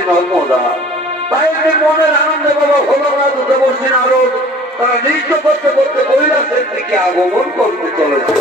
পার্বতী নর্মদা। তাই একদিন মনের আনন্দে বাবা ভোলানাথ দেবশ্রী নারদ তারা নৃত্য করতে করতে কৈলাসের দিকে আগমন করতে চলেছে।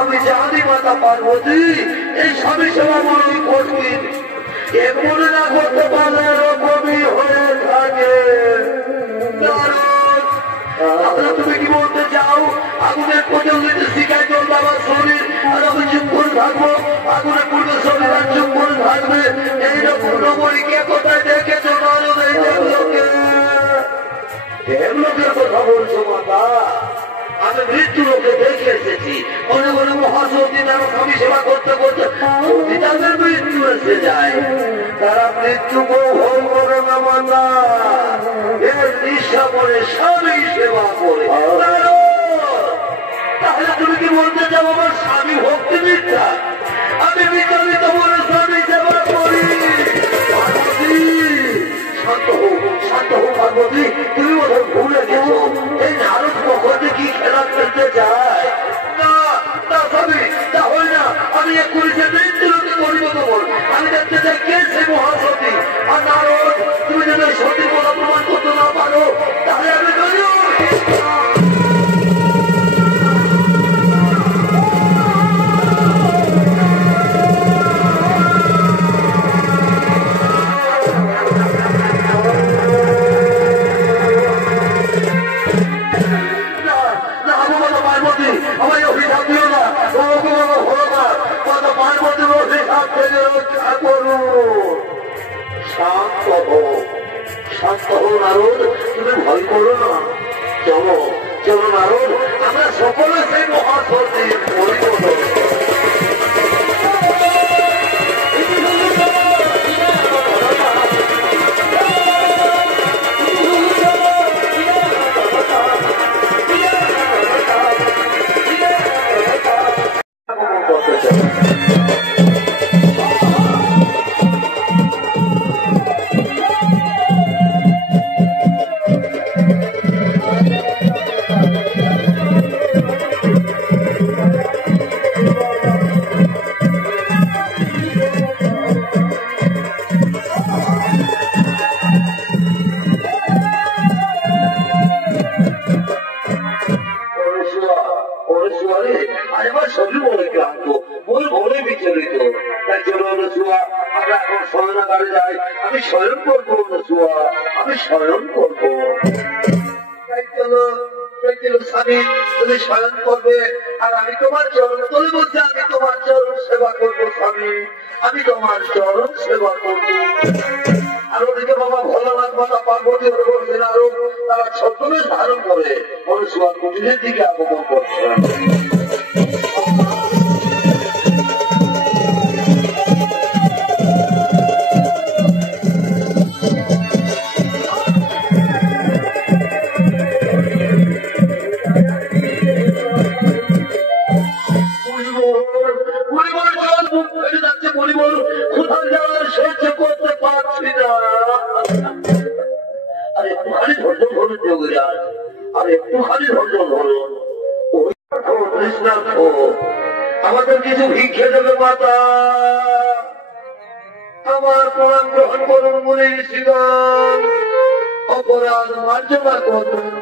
আমি জানি মাতা পার্বতী এই স্বামী সেবা বড়ই কঠিন, এ মনে না করতে পারলে এরকমই হয়ে থাকে। তুমি কি বলতে চাও আগুনের প্রচলিতে শিখায় চলবে আমার শরীর আর আমি চুপ করে থাকবো, আগুনের পূর্বে শরীর আর চুপ করে থাকবে? এইরকম নবরীকে কোথায় দেখেছো? দেবলোকের কথা বলছো মাতা? আমি মৃত্যু লোকে দেখে এসেছি, মনে মনে মহাসতী তারা স্বামী সেবা করতে করতে তাদের মৃত্যু এসে যায়। তারা মৃত্যু গ্রহণ করে না মাতা, এর নিঃশ্বা করে স্বামী সেবা করে। তাহলে তুমি কি বলতে চাও আমার স্বামী ভক্তি মিথ্যা? আমি বিচলিত বলে স্বামী সেবা করি। শান্ত হোক, শান্ত হোক পার্বতী, তুমি বোধহয় ভুলে গেছো এই নারদ কখনো কি খেলা খেলতে চায় না। না স্বামী, তা হয় না। আমি এক্ষুনি সে মৃত্যুলোকে পরিণত বল। আমি দেখতে চাই কে সে মহাসতী। আর নারদ, তুমি যদি সতী বলা প্রমাণ করতে না পারো তাহলে আমি শান্ত হো নারদ, তুমি ভয় করো না। চলো চলো নারদ, আমরা সকলে সেই মহাসতীর পরিণত। আমি স্বয়ং করবো রসুয়া, আমি স্বয়ং করবো। স্বামী তুমি স্বয়ং করবে আর আমি তোমার চরণ তলে বলছি, আমি তোমার চরণ সেবা করবো স্বামী, আমি তোমার চরণ সেবা করবো। আর ওদিকে বাবা ভোলানাথ মাতা পার্বতী বলছেন আরো তারা ছদ্মবেশ ধারণ করে রসুয়া কুটিরের দিকে আগমন করছে। আমাদের কিছু ভিক্ষে দেবে মাতা, আমার প্রণাম গ্রহণ করুন মুনি ঋষিগণ, অপরাধ মার্জনা করুন।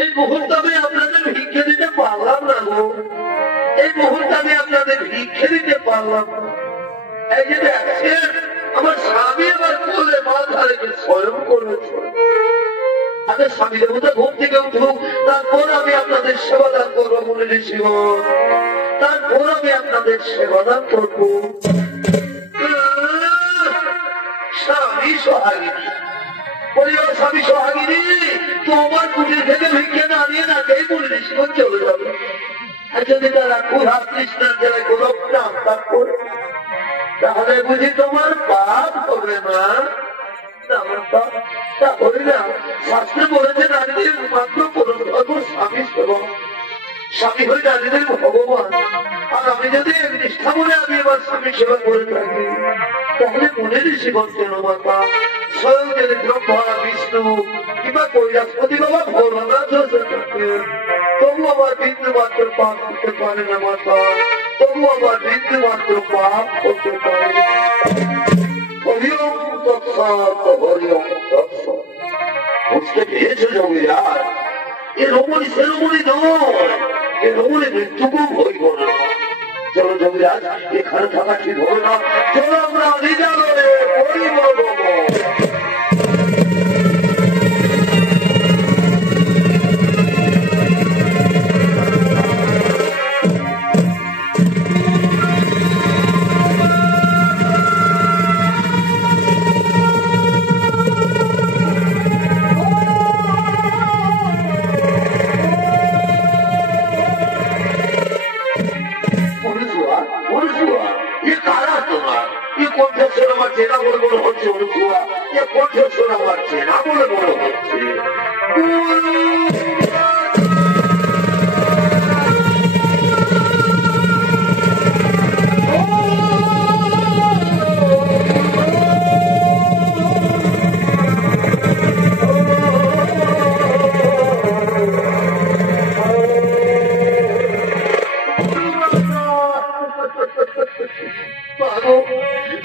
এই মুহূর্তে আমি আপনাদের ভিক্ষে দিতে পারলাম না গো, এই মুহূর্তে আমি আপনাদের ভিক্ষে দিতে পারলাম না। এই যে দেখছেন আমার স্বামী আমার কোলে মাথা রেখে স্বয়ং করেছে। আগে স্বামী দেবতা ঘুম থেকে উঠুক, তারপর আমি আপনাদের সেবাদান করবো মুনি ঋষিগণ, তারপর আমি আপনাদের সেবাদান করবো। স্বামী সোহাগিনী পরিবার, স্বামী সোহাগিনী তোমার কুটির থেকে ভিক্ষে না নিয়ে না খেয়ে মুনি ঋষিগণ চলে যাবে। আর যদি তারা ক্ষুধা তৃষ্ণার জেলায় কোন নাম তার করে তাহলে বুঝি তোমার পাপ হবে না? তাহলে না শাস্ত্রে বলেছে নারীদের মাত্র স্বামী সেবা। স্বামী হয়ে রাজদের ভগবান, আর আমি যদি নিষ্ঠা বলে আমি এবার স্বামী সেবা করে থাকি, তাহলে মনে ঋষিগণ কেন মাতা স্বয়ং যদি ব্রহ্মা বিষ্ণু কিংবা কৈলাসপতি বাবা ভোলানাথ হতে থাকে, তবু আমার বিন্দু মাত্র পাপ করতে পারে না মাতা, তবু আমার বিন্দু মাত্র পাপ করতে পারে। হরিওম তৎসৎ, হরিওম তৎসৎ। বুঝতে পেরেছ জমিদার, এ রমণী সে রমণী নয়, এ রমণী মৃত্যুকেও ভয় করে না। চলো জমিরাজ, এখানে থাকা ঠিক হবে না, চলো আমরা নিজালয়ে পরিবর্ব। চেনা বলে মনে হচ্ছে অনুসুয়া, এ কণ্ঠস্বর আমার চেনা বলে মনে হচ্ছে।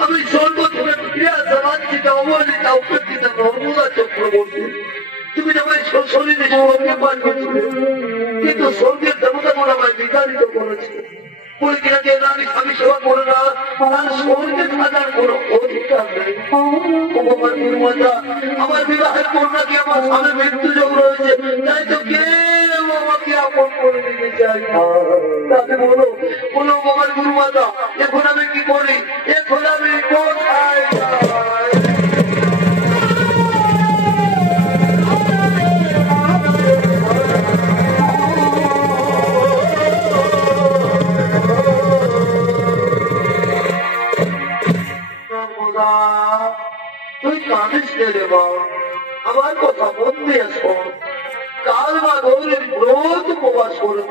আমি সর্বপ্রথমে ক্রিয়া সমাজকে অবহেলিত উপস্থিত নর্মদা চক্রবর্তী, তুমি আমায় শরীরে স্বর্গে পাঠিয়েছিলে, কিন্তু স্বর্গের দেবতাগণ আমায় বিতাড়িত করেছে। বলে কিনা যে আমি স্বামী সেবা করে না, তার স্বর্গে থাকার কোন অধিকার নেই। আমার নির্মাতা, আমার বিবাহের কন্যাকে আমার স্বামী মৃত্যুযোগ রয়েছে, তাই তো কেউ আমাকে আপন করে নিতে চাই না। তাকে বলো বলো আমার গুরুমাতা, এখন আমি কি করি, এখন আমি কোথায় যাই? তুই কাঁদিস রে মা, আমার কথা মন দিয়ে শোন। কাল মা গৌরীর ব্রত উপবাস করে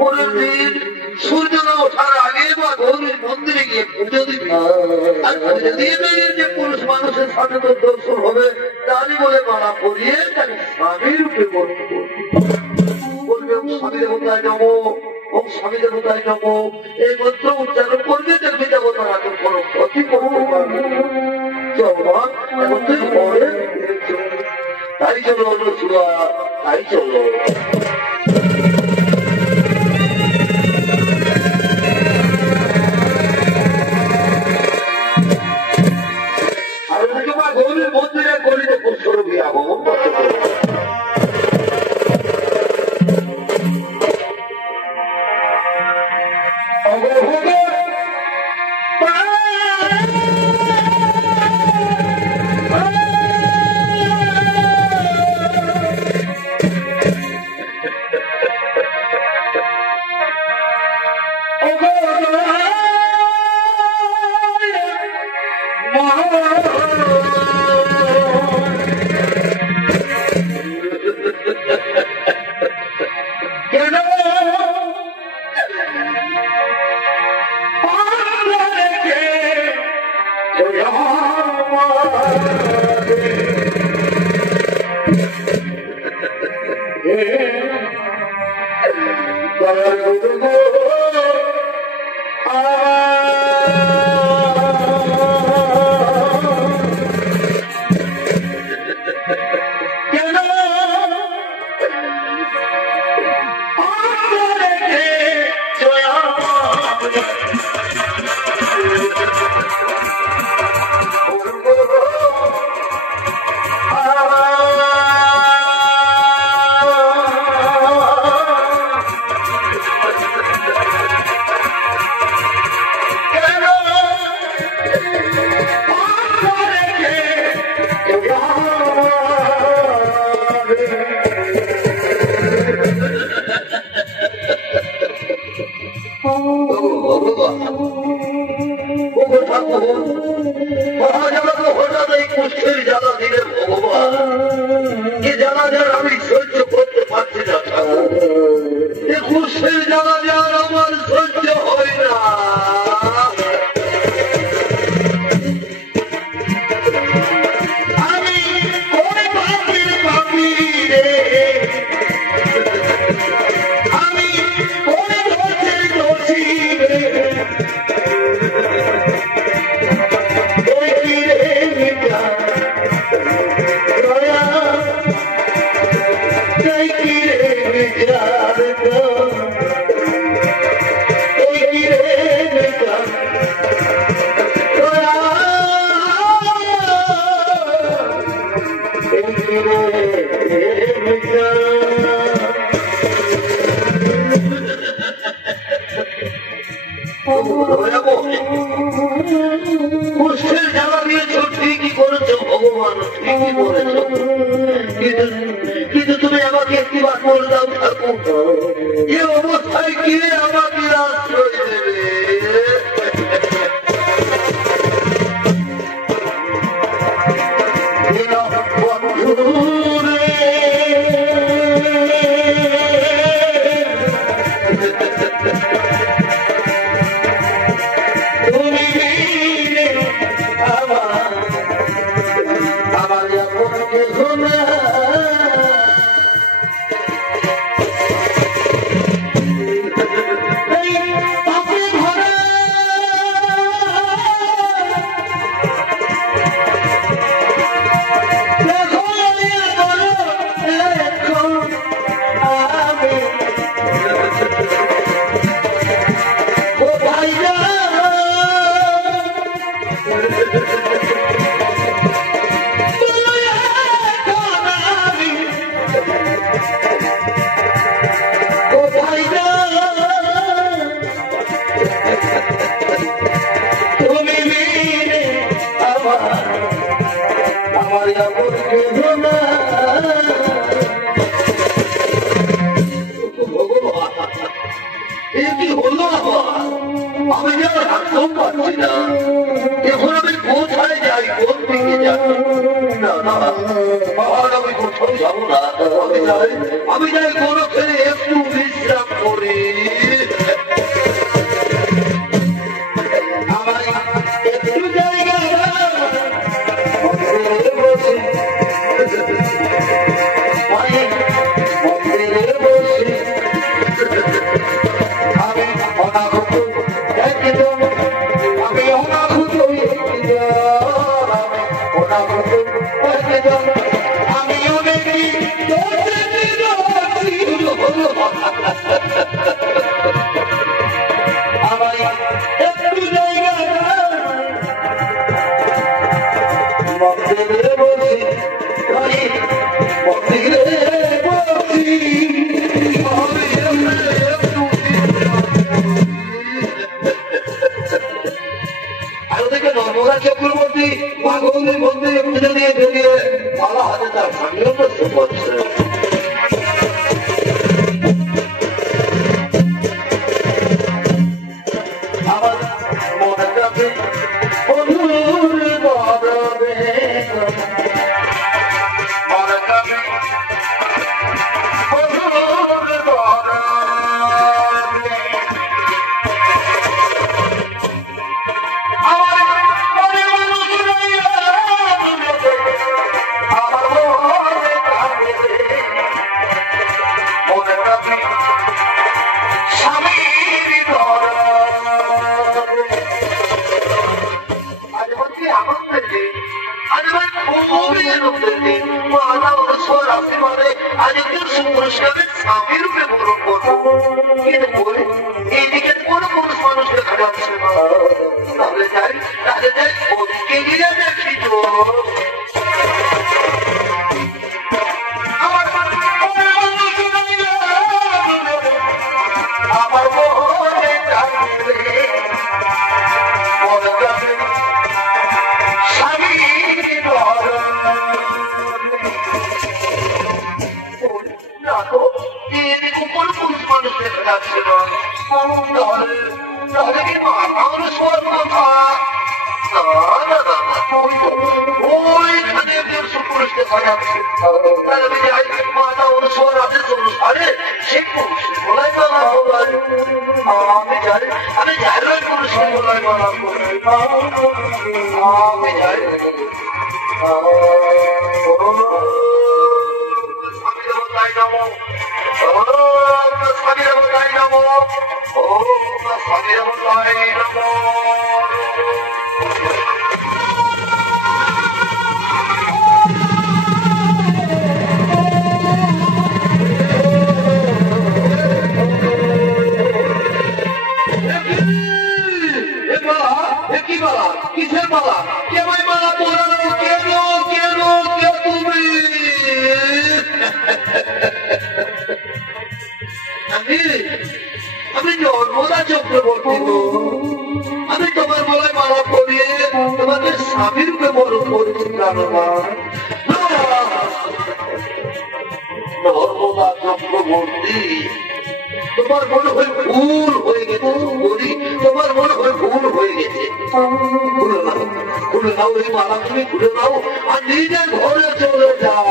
পরের দিন সূর্য না ওঠার আগে মা গৌরীর মন্দিরে গিয়ে পুজো দিবি। আর যদি যে পুরুষ মানুষের সাথে তোর দর্শন হবে, তারই বলে মালা পরিয়ে তাকে স্বামী রূপে বলবে। স্বামী দেবতায় নম, ওম স্বামী দেবতায় নম, এই মন্ত্র উচ্চারণ করবে, দেখবি দেবতার আগে কোনো ক্ষতি করতে পারবে। এখন তুই ঘরে তাই চলো অনুসুয়া, তাই চলো। আর ওদিকে মা গৌরীর মন্দিরে গলিতে পুষ্কর বিয়া ভবন করতে পারে। হঠাৎ এই কুষ্ঠের জ্বালা দিলে ভগবান, যে জ্বালা যার আমি সহ্য করতে পারছি না। পুরুষের জ্বালা যার আমার সহ্য হয় না। আমি কোন পাপির পাপি রে, আমি কোন দোষের দোষী রে, কুষ্ঠের জ্বালা দিয়েছ, ঠিকই করেছো ভগবান, ঠিকই করেছো। কিন্তু তুমি আমাকে একটি বার বলে দাও ঠাকুর, এ অবস্থায় কে আমাকে আশ্রয় দেবে? এখন আমি কোথায় যাই, কোন দিকে যাই? না না, আমি কোথাও যাবো না। আমি যাই কোনো ছেলে একটু বিশ্রাম করি। আমার একটু জায়গা মন্দিরে বসে আমি অনাগত একদম, আমি অনাগত একদম, আমি অনেকই আমার একটু জায়গা মন্দিরে বসে, মন্দিরে বসি নর্মদা চক্রবর্তী মাগৌরীর মন্দিরে পুজো দিয়ে বেরিয়ে ভালো হাতে তার সঙ্গেও তো করছে। আমার মনে কাছে এইদিকে কোনো পুরুষ মানুষকে খাওয়াচ্ছে না, তাহলে যাই ওদিকে গিয়ে দেখি তো। আমার মনে থাকলে স্বামী কোনো পুরুষ মানুষ দেখা যাচ্ছে না, তাহলে কি মানুষ কথা? না না না, ওইখানে পুরুষকে বাজাচ্ছে আমি যাই মাতা অনুসর আছে অনুসারে সেই পুরুষকে বলাই মালা হবার আমি যাই আমি যাই পুরুষকে বলাই মালা আমি যাই স্বামী দেবতাই নাম স্বামী দেবতাই নাম ও স্বামী দেবতাই নাম কিসের মালা কে ভাই মালা পড়ানো কেন কেন কে তুমি আমি নর্মদা চক্রবর্তী আমি তোমার গলায় মালা পরিয়ে তোমাদের স্বামীর রূপে বরণ করেছি নর্মদা চক্রবর্তী তোমার মনে হয় ভুল হয়ে গেছে বলি তোমার মনে হয় ভুল হয়ে গেছে খুলে নাও এই মালা তুমি খুলে নাও আর নিজের ঘরে চলে যাও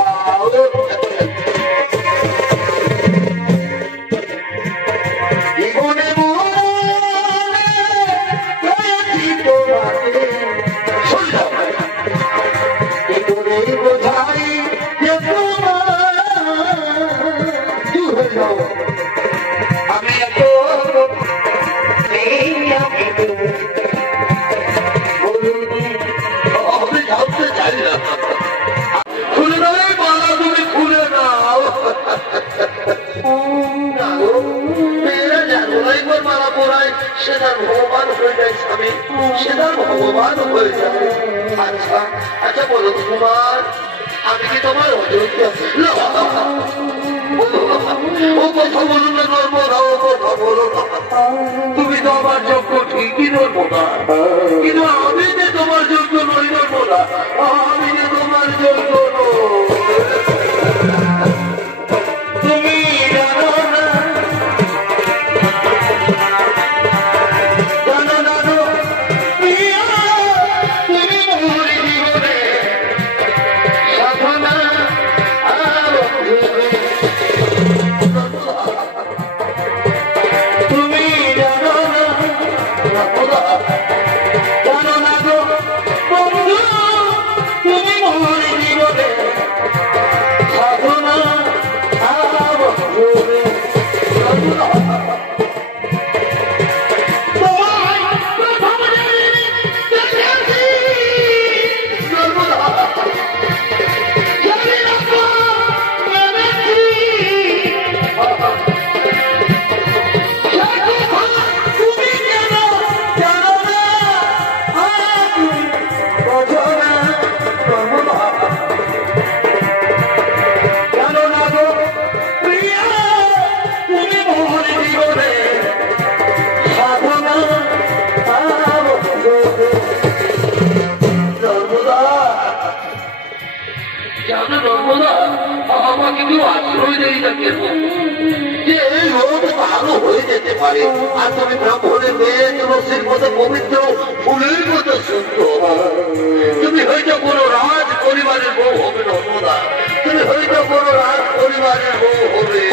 জীবনে বোঝাই আমি জানতে চাই না খুলে নাও মালা তুমি খুলে নাও মালা পড়ায় সে তার ভগবান হয়ে যায় স্বামী সে তার ভগবান হয়ে যায় আচ্ছা আচ্ছা বলো তোমার আমি কি তোমার অযোগ্য ও কথা বলো না নর্মদা ও কথা বলো না তুমি তো আমার যোগ্য ঠিকই নর্মদা কিন্তু আমি যে তোমার যোগ্য নই নর্মদা আমি যে তোমার যোগ্য তুমি জানো না জানো না তুমি মোর জীবনে সাধনা তুমি জানো না জানো না গো বন্ধু তুমি মোর জীবনে সাধনা আমাকে কেউ আশ্রয় দেয় না কেন যে এই লোক ভালো হয়ে যেতে পারে আর তুমি ব্রাহ্মণের মেয়ে তুলসীর মতো পবিত্র ফুলের মতো সুন্দর তুমি হয়তো কোনো রাজ পরিবারের বউ হবে নর্মদা তুমি হয়তো কোনো রাজ পরিবারের বউ হবে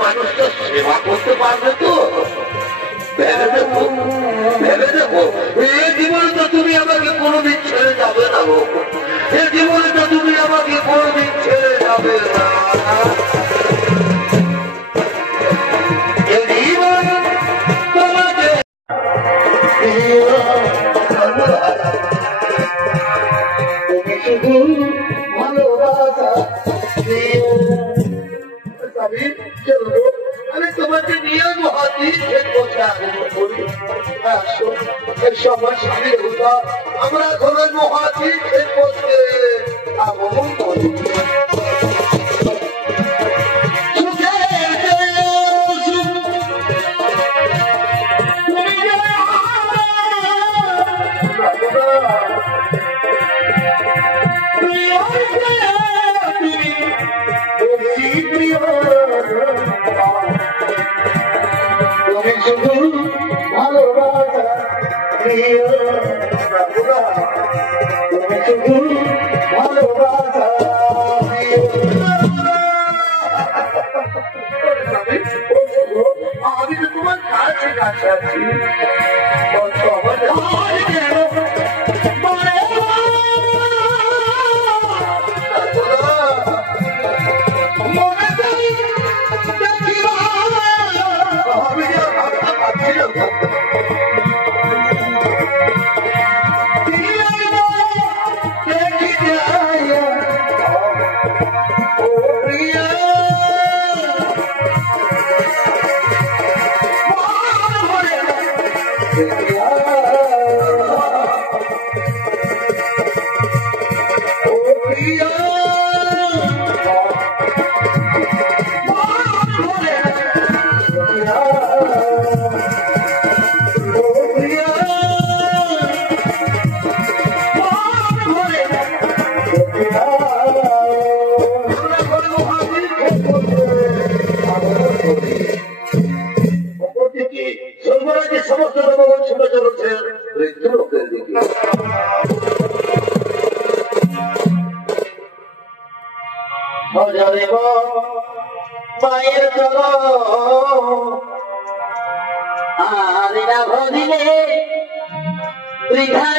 মানুষটা সেবা করতে পারবে তো ভেবে দেখো এই জীবনে তো তুমি আমাকে কোনোদিন ছেড়ে যাবে না গো এই জীবনে তো তুমি আমাকে কোনোদিন ছেড়ে যাবে না তুমি শুধু ভালোবাসা চলো আমি মিথ্যে পথে আগমন করে। আমি তো তোমার কাছে কাছে আছি সমস্ত জনগণ ছুটে চলেছে মৃত্যু লোকের দিকে। মায়ের চল আর ভজিলে বৃদ্ধা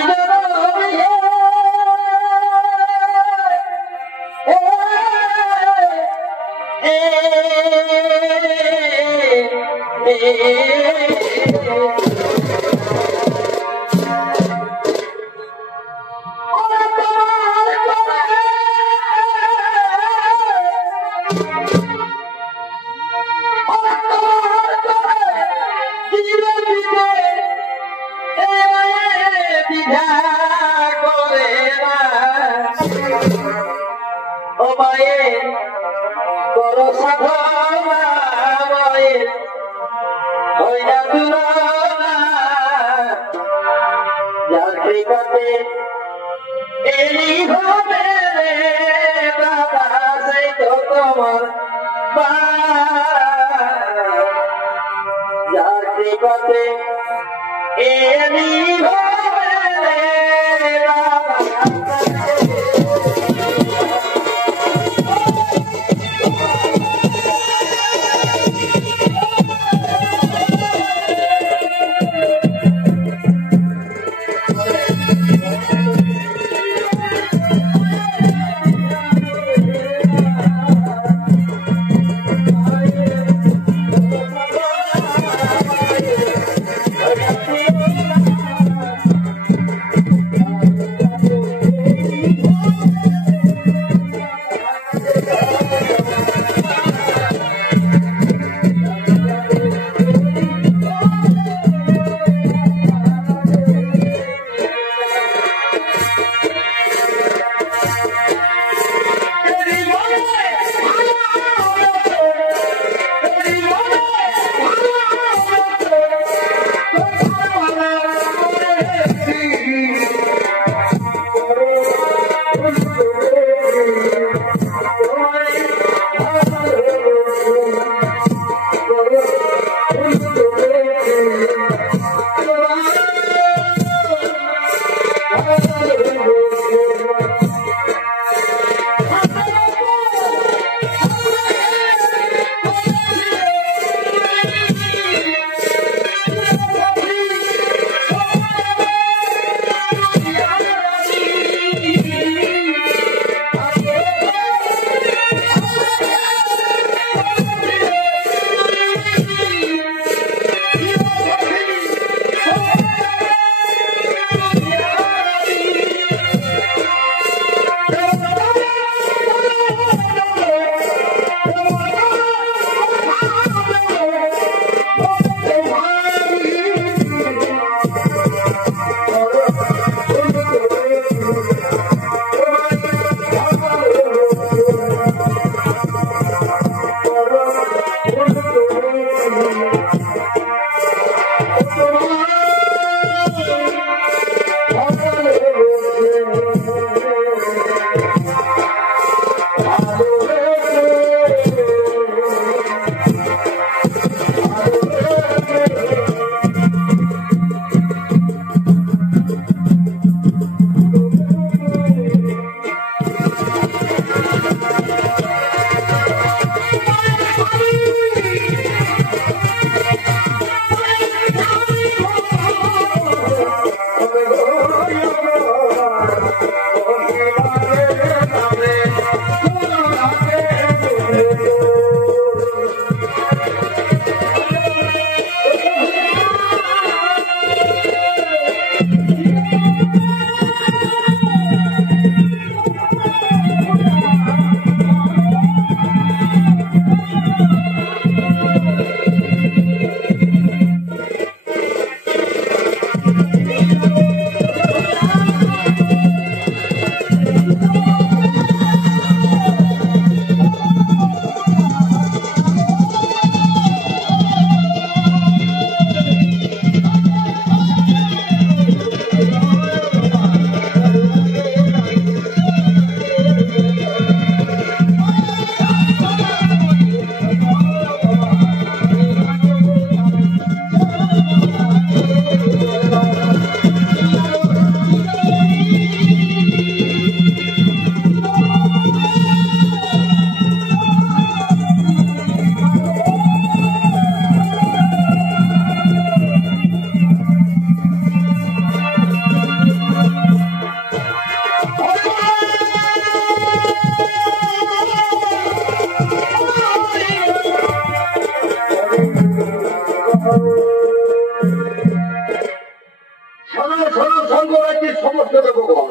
সমস্ত দেবগণ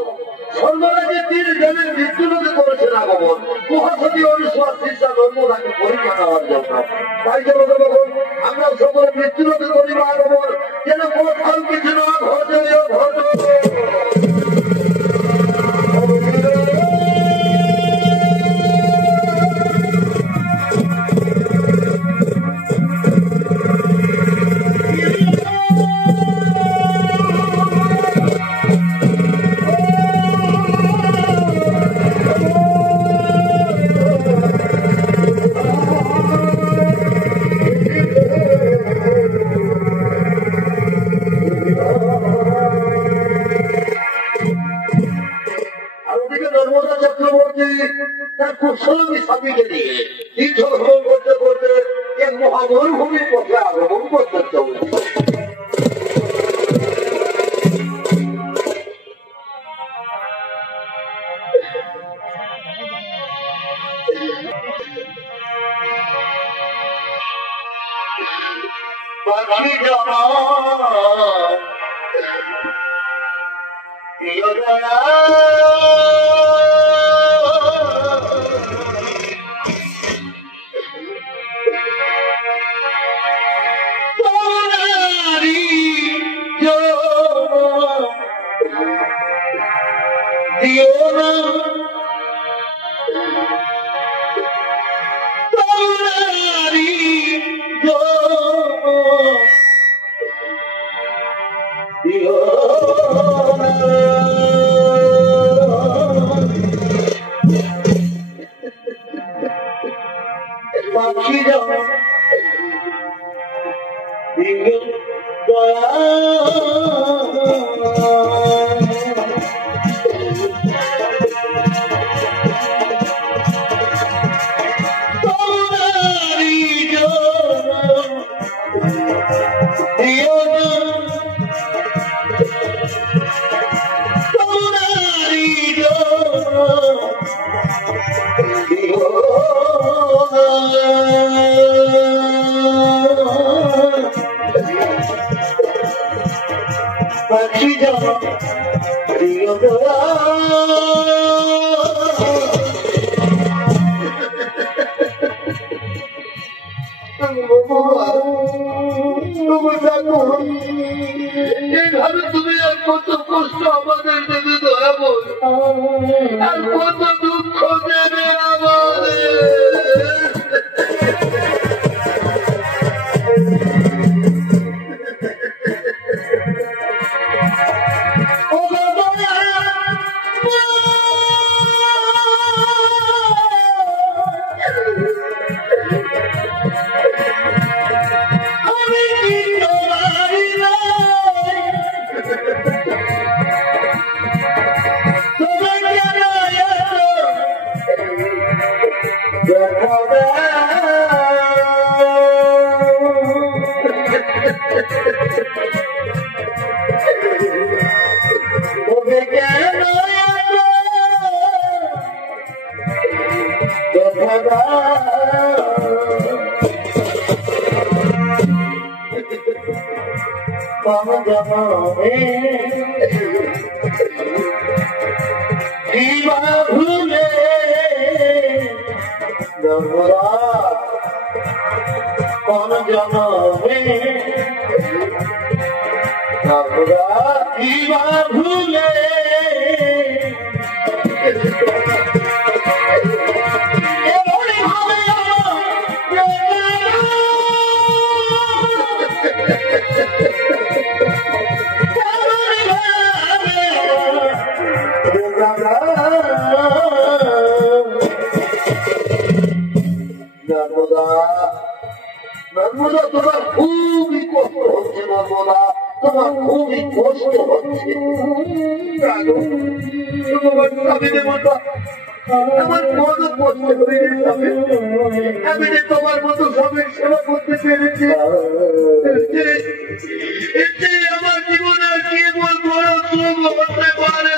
সর্বরাজে তীর জলের মৃত্যুলোকে করেছেন আগমন মহাসতী অনুস্বার শিষ্যা নর্মদাকে পরীক্ষা নেওয়ার জন্য। তাই জন্য দেবগণ আমরা সকলে মৃত্যুলোকে করিব আগমন, যেন কোথাও কিছু না ঘটে ঘটে। স্বামীকে নিয়ে তীর্থ ভ্রমণ করতে করতে এক মহামরুভূমির পথে আগমন করতে চলেছে। এইভাবে তুমি আর কত কষ্ট আমাদের দেবে দয়াবল, আর কত দুঃখ দেবে আমাদের। ভুলে কোন জনমে ভুলে নর্মদা তোমার খুবই কষ্ট হচ্ছে, নর্মদা তোমার খুবই কষ্ট হচ্ছে। আমার কত কষ্ট হয়েছে, আমি তোমার মতো সবের সেবা করতে পেরেছি। আমার জীবনে কেবল বড় শুভ হতে পারে।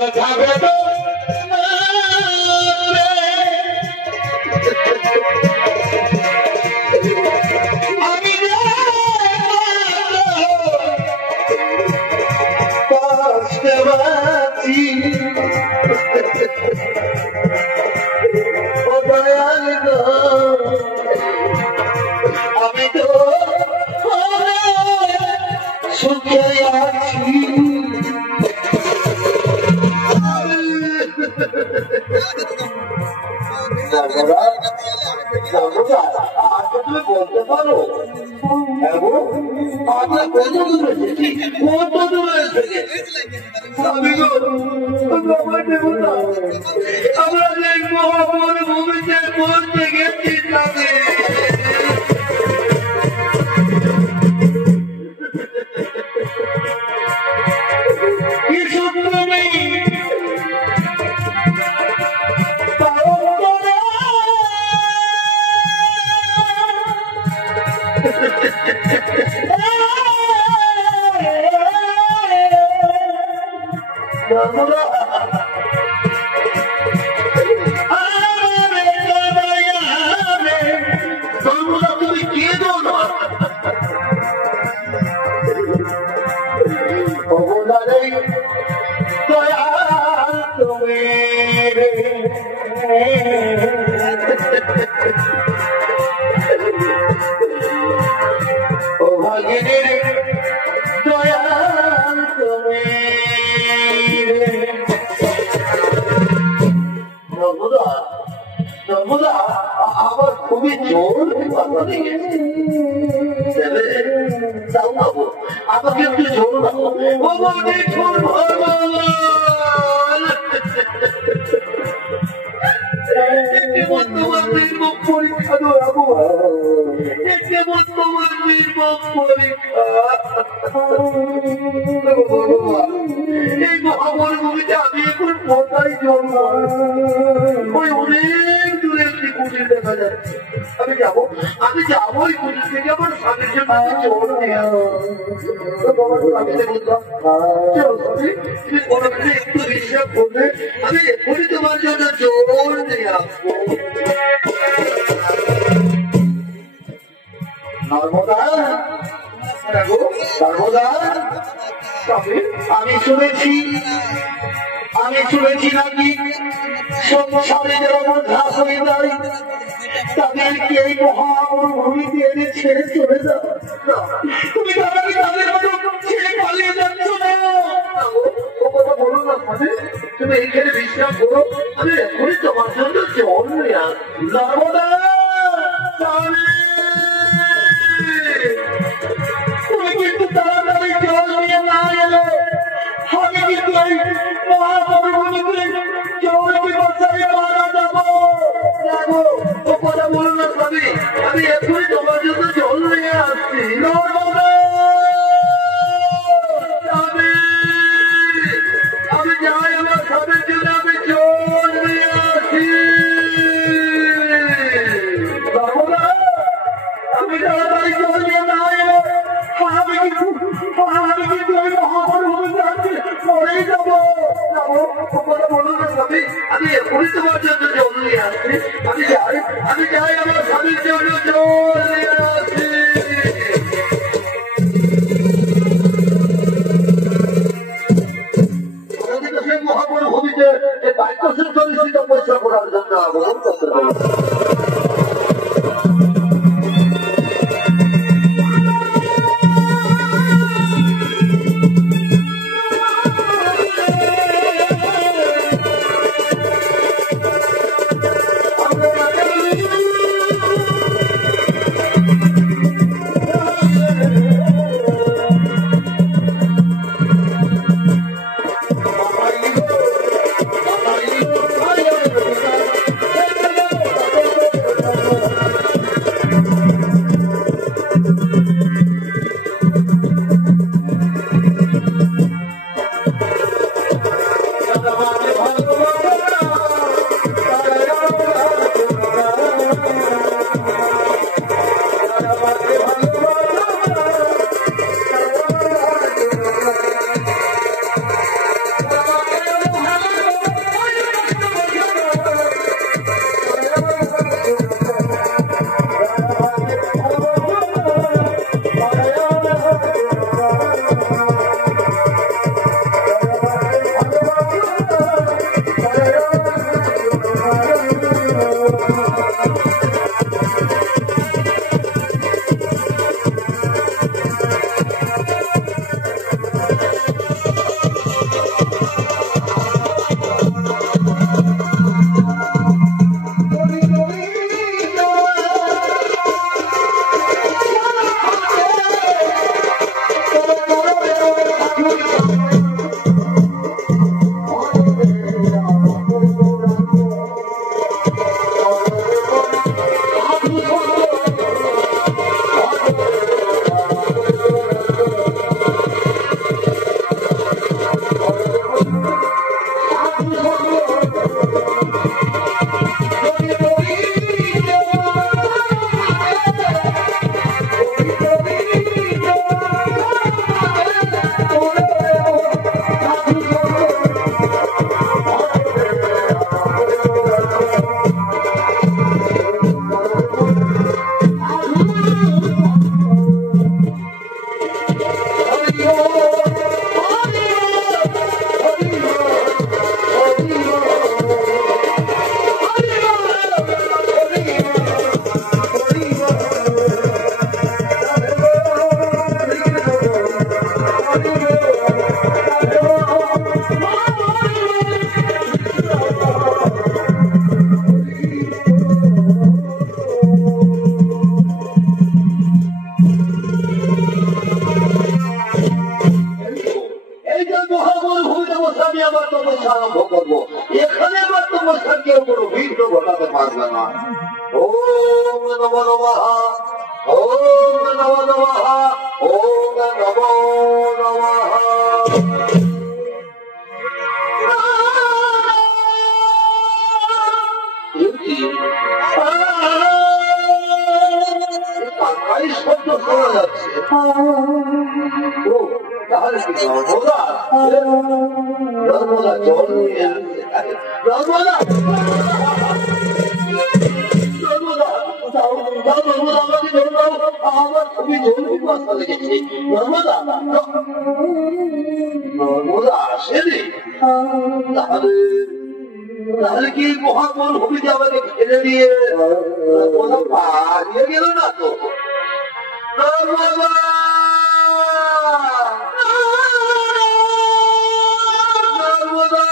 ব্যথাবে তো আমি কষ্টে বাঁচি ও দয়াল গো আমি তো সুখে আছি তুমি বলতে পারো আমরা কত দূরে আমরা দেখবো মরুভূমিতে পৌঁছে গেছি তাদের তুমি কেঁদো না দয়াল তুমি ও ভাগিনী দয়াল তুমি নর্মদা আমার খুবই জোর বাধা লেগেছে তাও না গো আমাকে একটু জোর না তোমার নির্মম পরীক্ষা দেবো তোমার নির্মম পরীক্ষা এই মহামরুভূমিতে আমি এখন কোথায় জন্ম ওই অনেক দূরে একটি কুটির দেখা যাচ্ছে আমি যাবো ওই কুটির থেকে আমার স্বামীর জন্য জল নিয়ে একটু বিশ্বাস করবে আমি এখনই তোমার জন্য জল নিয়ে আসবো নর্মদা আমি শুনেছি নাকি সংসারে যারা ঘাস হয়ে যায় তাদেরকে এই মহামরুভূমিতে এনে ছেড়ে চলে যাও তুমি তাদের ছেড়ে পালিয়ে যাচ্ছ না কথা বলো না তুমি এইখানে বিশ্রাম করো আমি এখনই তোমার জন্য জল নিয়ে আসবো নর্মদা তুমি কিন্তু তাড়াতাড়ি জল নিয়ে না এলে আমি কিন্তু এই মহামরুভূমিতে জলকে বাঁচাই মারা যাবো ও কথা বলো না স্বামী আমি এখনই তোমার জন্য জল নিয়ে আসছি আমি যাই আমার স্বামীর জন্য আমি জল নিয়ে আসি আমি তাড়াতাড়ি জল নিয়ে না এলে আমি কিন্তু ওই মহামরুভূমিতে আছি মরেই যাবো বলো না স্বামী আমি এখনই তোমার জন্য জল নিয়ে আসছি আমি যাই আমার স্বামীর জন্য জল নিয়ে আসছি মহামরুভূমিতে এই বাইকশীল পরিস্থিতি পরীক্ষা করার জন্য আগমন করতে হবে তপস্যা আরম্ভ করবো। এখানে আমার তপস্যা কেউ কোনো বিঘ্ন ঘটাতে পারবে না। ওম নমো নমঃ, ওম নমো নমঃ, ওম নমো নমঃ। শব্দ শোনা যাচ্ছে। ও তাহলে কি নর্মদা? নর্মদা জল নিয়ে আসছে। নর্মদা, নর্মদা, নর্মদা আমাকে জল দাও, আমার খুবই জল পিপাসা লেগেছে। নর্মদা, নর্মদা আসেনি? তাহলে কি মহাবল হবিতে আমাকে ফেলে দিয়ে কোথাও পালিয়ে গেল না তো? নর্মদা, নর্মদা,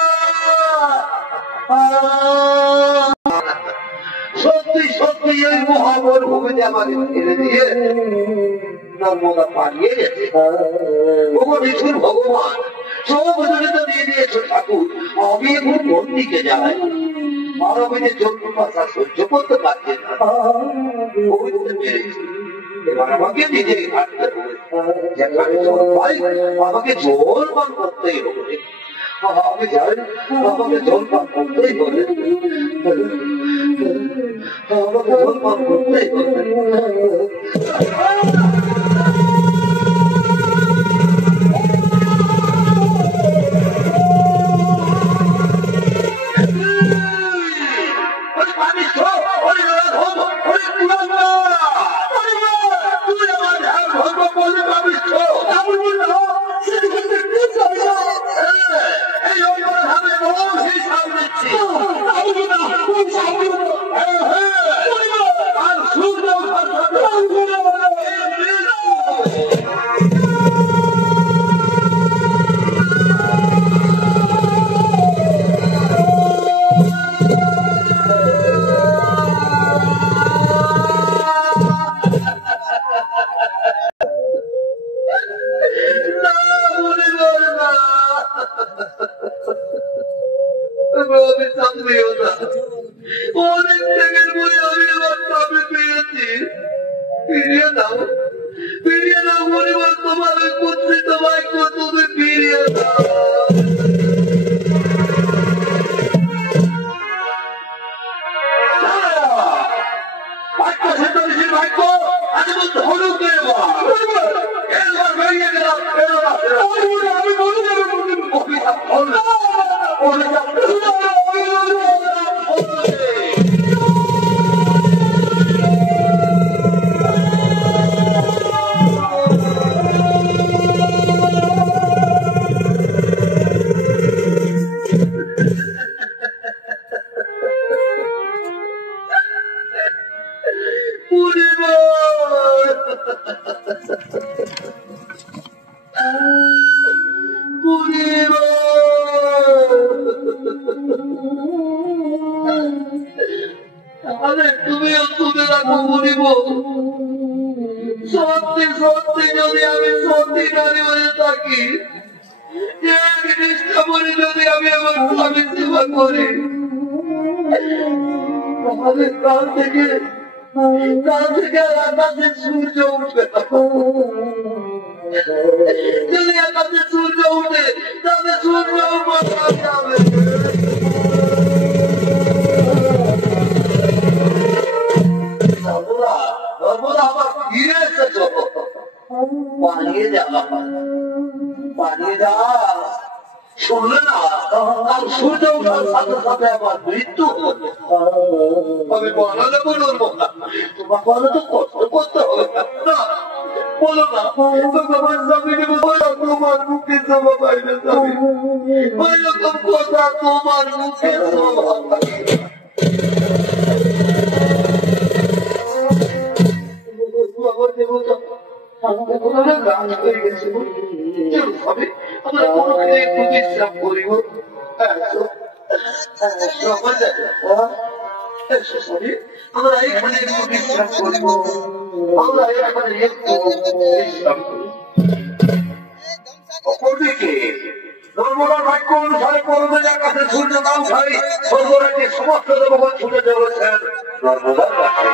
সত্যি সত্যি এই মহাবল ভূমিতে আমাকে ফেলে দিয়ে নর্মদা পালিয়ে গেছে। নিষ্ঠুর ভগবান, সব তো দিয়ে দিয়েছো ঠাকুর, আমি এখন কোন দিকে যাই? আর আমি যে জল পিপাসা সহ্য করতে পারছি না, পেরেছি। এবার আমাকে নিজে ঘাটতে হবে, যেখানে জল পাই আমাকে জল পান করতেই হবে। আমি যাই, আমাকে জল পান করতেই হবে, আমাকে জল পান করতেই হবে। অনেক ত্যাগের পরে আমি আমার স্বামী পেয়েছি। ফিরিয়ে দাও, ফিরিয়ে দাও পরিবার, তোমার ওই কুৎসিত বাক্য তুমি ফিরিয়ে দাও। বাক্য সে বাক্য আজ হলুদ এবার বেরিয়ে গেলাম। আমি তুমিও তুলে রাখো বলিব। সত্যি সত্যি যদি আমি সত্যি নারী হয়ে থাকি, এক নিষ্ঠা বলে যদি আমি আমার স্বামীর সেবা করি, তাহলে কাল থেকে আকাশে সূর্য উঠবে। যদি আকাশে সূর্য উঠে তাহলে সূর্য মারা যাবে। আবার ফিরে এসেছ, পালিয়ে যাওয়া, পালিয়ে যাওয়া শুনলে না? সূর্য ওঠার সাথে সাথে আমার মৃত্যু হতো। আমি বানালে বলুন তোমার বলো তো কষ্ট করতে হবে না, বলো না তোমার স্বামীকে তোমার মুখে জমা পাইবে স্বামী, ওইরকম কথা তোমার মুখে জমা পাইবে। আমার দেবতা আমরা কোনো একটু বিশ্রাম করিব। আমরা এখানে একটু বিশ্রাম করিব, আমরা এখানে একটু বিশ্রাম করিব। অপরদিকে নর্মদার বাক্য অনুসারে পরমের আকাশে সূর্য নাম ছাই স্বর্গরাজ্যের সমস্ত দেবগণ ছুটে চলেছেন নর্মদার কাছে।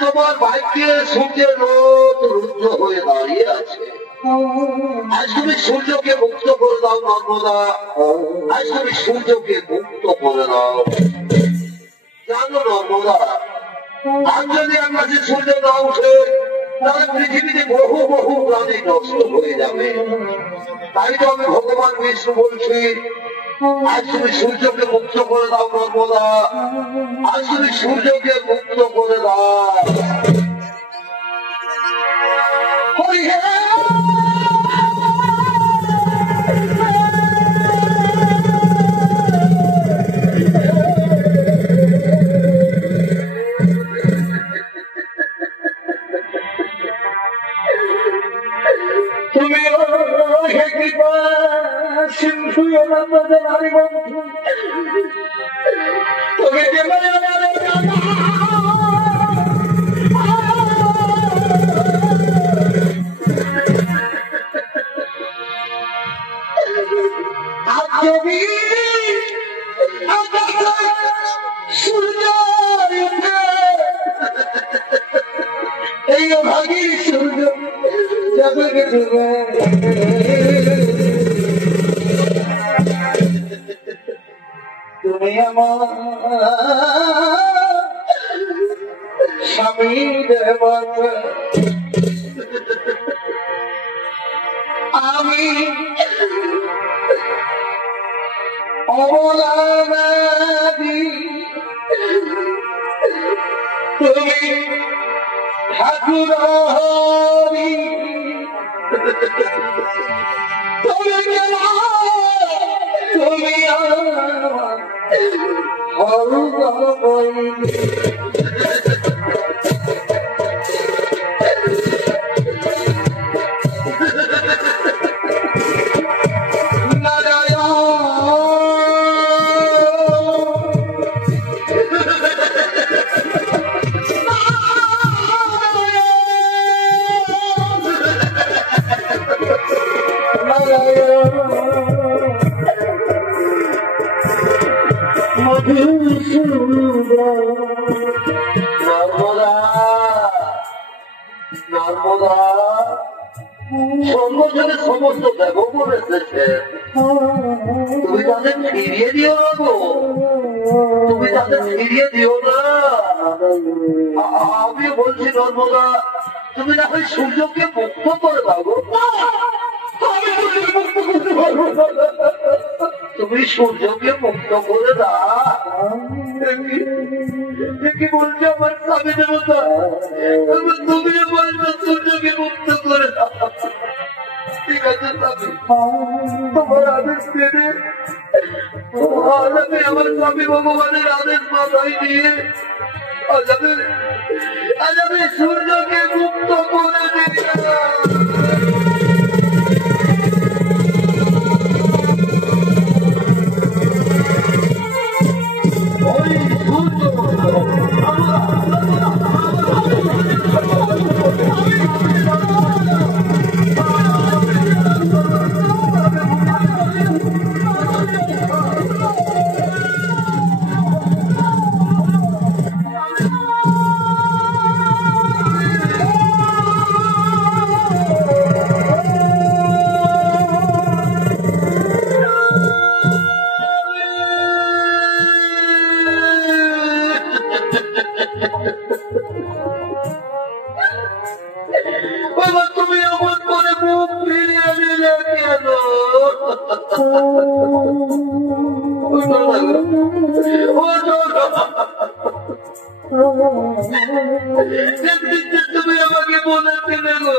তোমার ভাগ্যে সূর্যের রোদ রুদ্র হয়ে দাঁড়িয়ে আছে। আজ তুমি সূর্যকে মুক্ত করে দাও নর্মদা, আজ তুমি সূর্যকে মুক্ত করে দাও। জানো নর্মদা, আজ যদি আমরা যে সূর্য না উঠে তাহলে পৃথিবীতে বহু বহু প্রাণী নষ্ট হয়ে যাবে। তাই তো আমি ভগবান বিষ্ণু বলছি, আজ তুমি সূর্যকে মুক্ত করে দাও নর্মদা, আজ তুমি সূর্যকে মুক্ত করে দাও। হরি হে তুমি কৃপা সিন্ধু আমাদের নারী বন্ধু, তুমি যে সূর্য এই ভাগী সূর্য জগৎ ডুবে, তুমি আমার স্বামী দেবতা, আমি অমলাদি, তুমি ঠাকুর হরি, তুমি কেন তুমি হরু নর্মদা, নর্মদা সর্বজনে সমস্ত দেবগণ এসেছে, তুমি তাদের ফিরিয়ে দিও না গো, তুমি তাদের ফিরিয়ে দিও না। আমি বলছি নর্মদা, তুমি না হয় সূর্যকে মুক্ত করে দাও গো। তুমি সূর্যকে মুক্ত করে দাও, কি বলছো আমার স্বামী দেবতা, তুমি বলছো সূর্যকে মুক্ত করে দাও। ঠিক আছে স্বামী, তোমার আদেশ পেলে আমি আমার স্বামী ভগবানের আদেশ মাথায় দিয়ে আজ আমি সূর্যকে মুক্ত করে দিলাম। তুমি এমন করে মুখ ফিরিয়ে নিলে কেন? তুমি আমাকে বলেছিলে গো,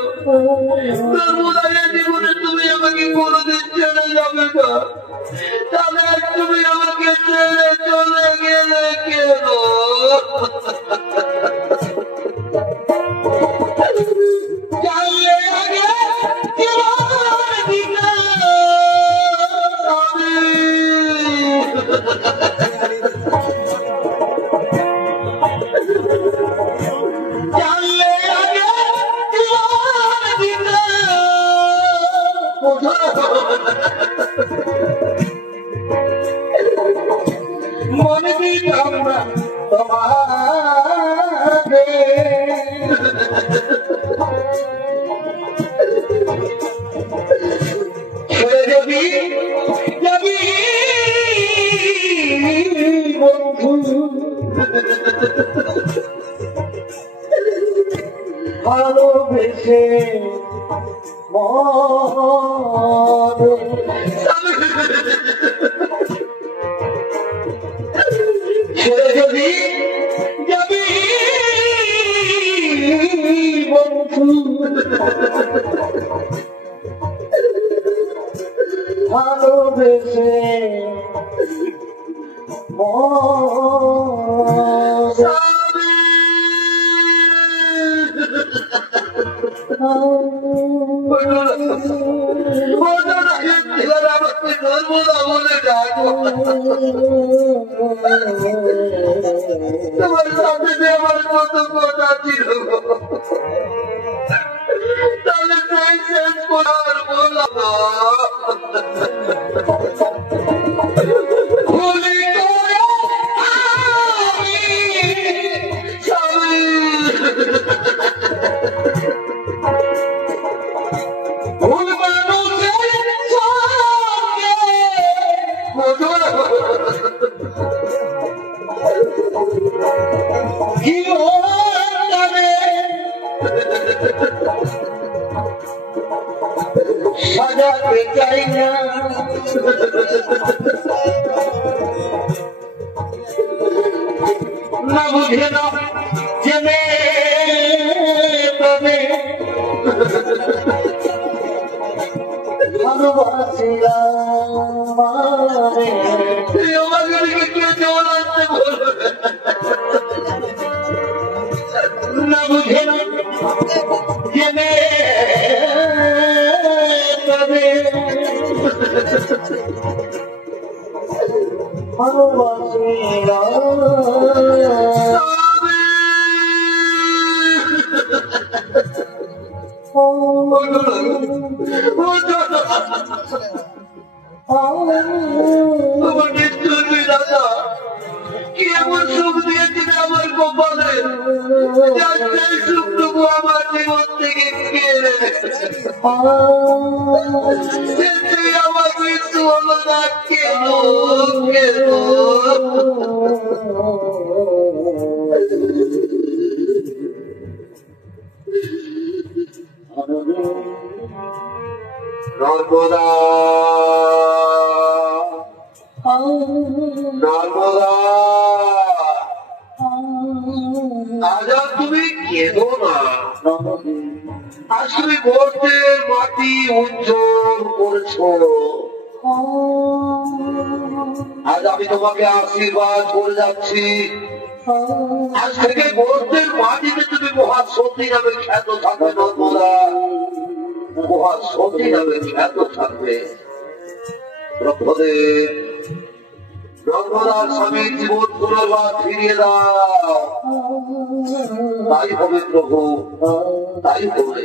জীবনে তুমি আমাকে কোনোদিন ছেড়ে যাবে না, তাহলে তুমি আমাকে ছেড়ে চলে গেলে কেন? মনে দিতাম না তোমাকে, ছেড়ে যাবি যাবি বন্ধু, ভালোবেসে মন ভালোবেসে তোমার সাথে যে আমার কত কথা ছিল, তাহলে তাই শেষ করার বললাম ভুলি করে আমি স্বামী ভুল মানুষের সঙ্গে মধুর জীবনে সাজাতে চাই না, না বুঝে না জেনে তবে ভালোবাসিলাম আমাদেরকে কে জড়াতে বলবে, না বুঝে না জেনে তবে ভালোবাসিলাম আমার নিশ্চয় দাদা কি এমন সুখ দিয়েছিল আমার কপালে, যার সেই সুখটুকু আমার জীবন থেকে কেড়ে তুই আমার মৃত্যু হলো না, কেন কেন নর্মদা নর্মদা আজ আর তুমি কেঁদো না, আজ তুমি গর্তের মাটি উজ্জ্বল করেছো, আজ আমি তোমাকে আশীর্বাদ করে যাচ্ছি, আজ থেকে গর্তের মাটিতে তুমি মহাসতী নামে খ্যাত থাকবে, নর্মদা মহাসতী নামে খ্যাত থাকবে। প্রভুদেব নর্মদার স্বামীর জীবন পুনর্বার ফিরিয়ে দাও, তাই হবে প্রভু, তাই হবে।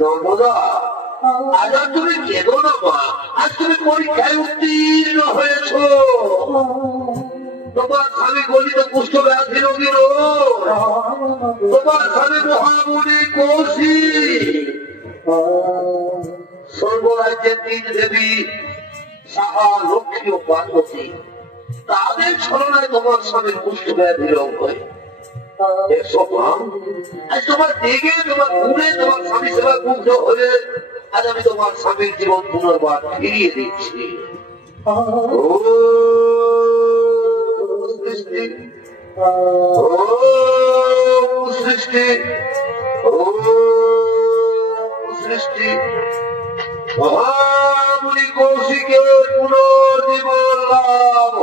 নর্মদা আজ আর তুমি কেঁদো না মা, আজ তুমি পরীক্ষায় উত্তীর্ণ হয়েছ, তোমার স্বামী গলিত কুষ্ঠ ব্যাধি রোগীর, তোমার স্বামী মহামুনি কৌশিক, সর্বরাজ্যের তিন দেবী সাহা, লক্ষ্মী ও পার্বতী, তাদের ছলনায় তোমার স্বামীর কুষ্ঠ ব্যাধি রোগ হয়। আজ তোমার দেখে, তোমার গুণে, তোমার স্বামী সেবা মুগ্ধ হয়ে আজ আমি তোমার স্বামীর জীবন পুনর্বার ফিরিয়ে দিচ্ছি। সৃষ্টি সৃষ্টি সৃষ্টি মহামুনি কৌশিকের পুনর্জীবন লাভ।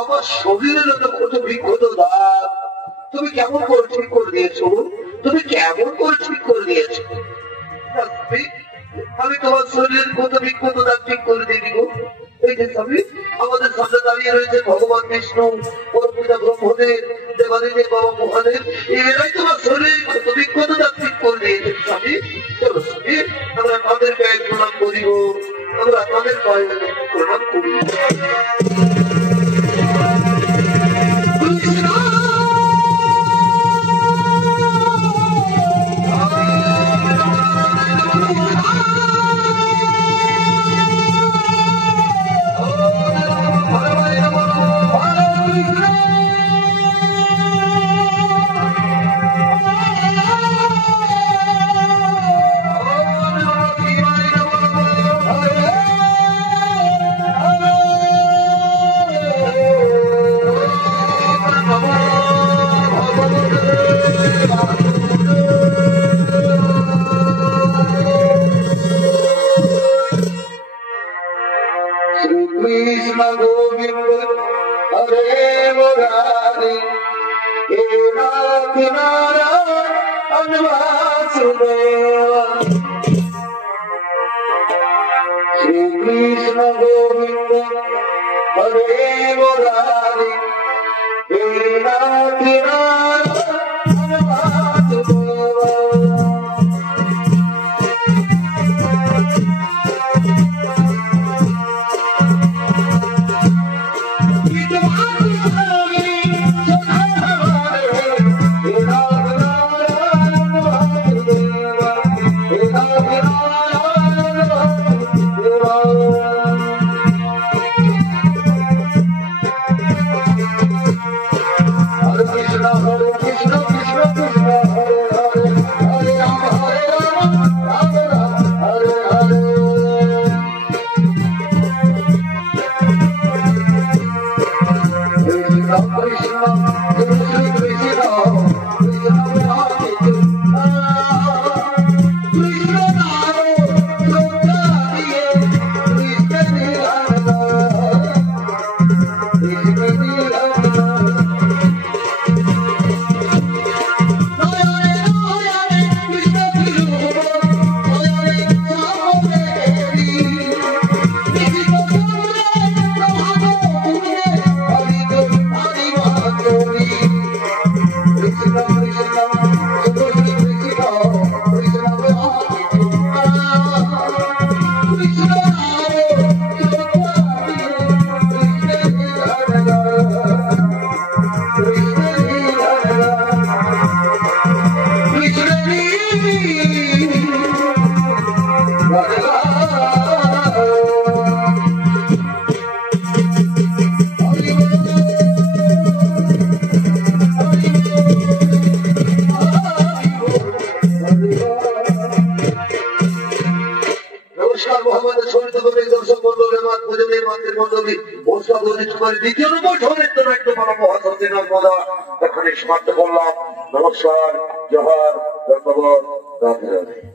আমার শরীরের কত বিক্ষত দাগ তুমি কেমন করে ঠিক করে দিয়েছো, তুমি কেমন করে ঠিক করে দিয়েছো, আমি তোমার শরীরের কত বিক্ষত দাগ ঠিক করে দিয়ে দিব। এই যে স্বামী আমাদের সামনে দাঁড়িয়ে রয়েছে ভগবান বিষ্ণু, পরমপিতা ব্রহ্মদেব, দেবাদিদেব, বাবা মহাদেব, এরাই তোমার শরীরের কত বিক্ষত দাগ ঠিক করে দিয়েছে। স্বামী চলো স্বামী আমরা তাদের পায়ে প্রণাম করিব, আমরা তাদের পায়ে প্রণাম করি। Oh नारायण वासुदेव श्री कृष्ण गोविंद हरे मुरारी हे नाथ नारायण वासुदेव দ্বিতীয় নম্বর ধরনের তো নাট্য মানব হাসিন এখানে সমাপ্ত করলাম। নমস্কার, জোহার, ধন্যবাদ, রাধে রাধে।